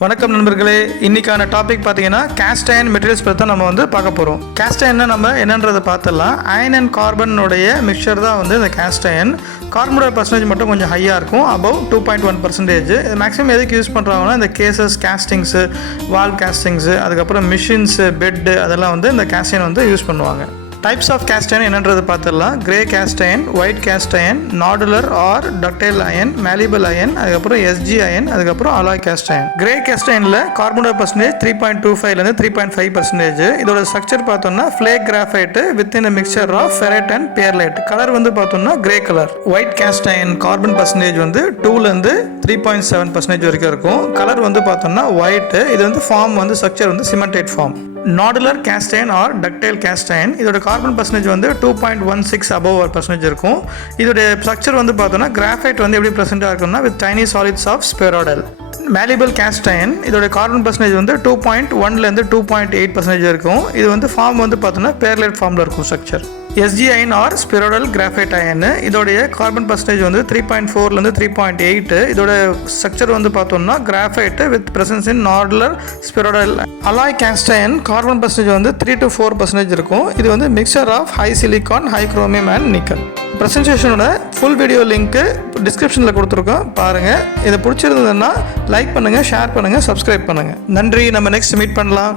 வணக்கம் நண்பர்களே, இன்னைக்கான டாபிக் பார்த்தீங்கன்னா கேஸ்ட் அயன் மெட்டீரியல்ஸ் பற்றி தான் நம்ம பார்க்க போகிறோம். கேஸ்ட் அயன்னா நம்ம என்னன்றதை பார்த்துடலாம். அயன் அண்ட் கார்பனுடைய மிக்சர் தான் இந்த கேஸ்ட் அயன். கார்பனோட பர்சன்டேஜ் மட்டும் கொஞ்சம் ஹையாக இருக்கும், அபவ் 2.1%. இது மேக்ஸிமம் எதுக்கு யூஸ் பண்ணுறாங்கன்னா இந்த கேசஸ், கேஸ்டிங்ஸு, வால் கேஸ்டிங்ஸு, அதுக்கப்புறம் மிஷின்ஸு, பெட்டு அதெல்லாம் இந்த கேஸ்ட் அயன் யூஸ் பண்ணுவாங்க. டைப்ஸ் ஆஃப் கேஸ்ட் அயன் என்னன்றது பார்த்துடலாம். Grey cast iron, white cast iron, nodular or ductile iron, malleable iron, அதுக்கப்புறம் எஸ்ஜி அயன், அதுக்கப்புறம் alloy cast iron. Grey cast அயனில் கார்பனோட பர்சன்டேஜ் 3.25லேருந்து 3.5%. இதோட ஸ்ட்ரக்சர் பார்த்தோம்னா flake graphite within mixture of ferrite and pearlite. Colour பார்த்தோம்னா grey colour. White cast iron carbon percentage 2லேருந்து 3.7% வரைக்கும் இருக்கும். கலர் பார்த்தோம்னா ஒயிட். இது form structure cementite form. Nodular cast iron or ductile cast iron, இதோட carbon percentage 2.16 above ஒரு percentage இருக்கும். இதோட ஸ்ட்ரக்சர் பார்த்தோம்னா கிராஃபைட் எப்படி ப்ரெசென்ட்டாக இருக்கும்னா with tiny solids of spheroidal. Malleable cast iron, இதோட கார்பன் பர்சன்டேஜ் 2.1லேருந்து 2.8% இருக்கும். இது ஃபார்ம் பார்த்தோம்னா பேர்லைட் ஃபார்மில் இருக்கும் structure. SG iron or spheroidal graphite iron, இதோடைய கார்பன் பர்சன்டேஜ் 3.4லேருந்து 3.8. இதோட ஸ்ட்ரக்சர் பார்த்தோம்னா graphite with presence in nodular spheroidal. Alloy cast iron carbon percentage 3 to 4% இருக்கும். இது mixture of high silicon, high chromium and nickel. ப்ரெசன்டேஷனோட full video link டிஸ்கிரிப்ஷனில் கொடுத்துருக்கோம், பாருங்கள். இதை பிடிச்சிருந்ததுன்னா லைக் பண்ணுங்கள், ஷேர் பண்ணுங்கள், சப்ஸ்கிரைப் பண்ணுங்கள். நன்றி. நம்ம நெக்ஸ்ட் மீட் பண்ணலாம்.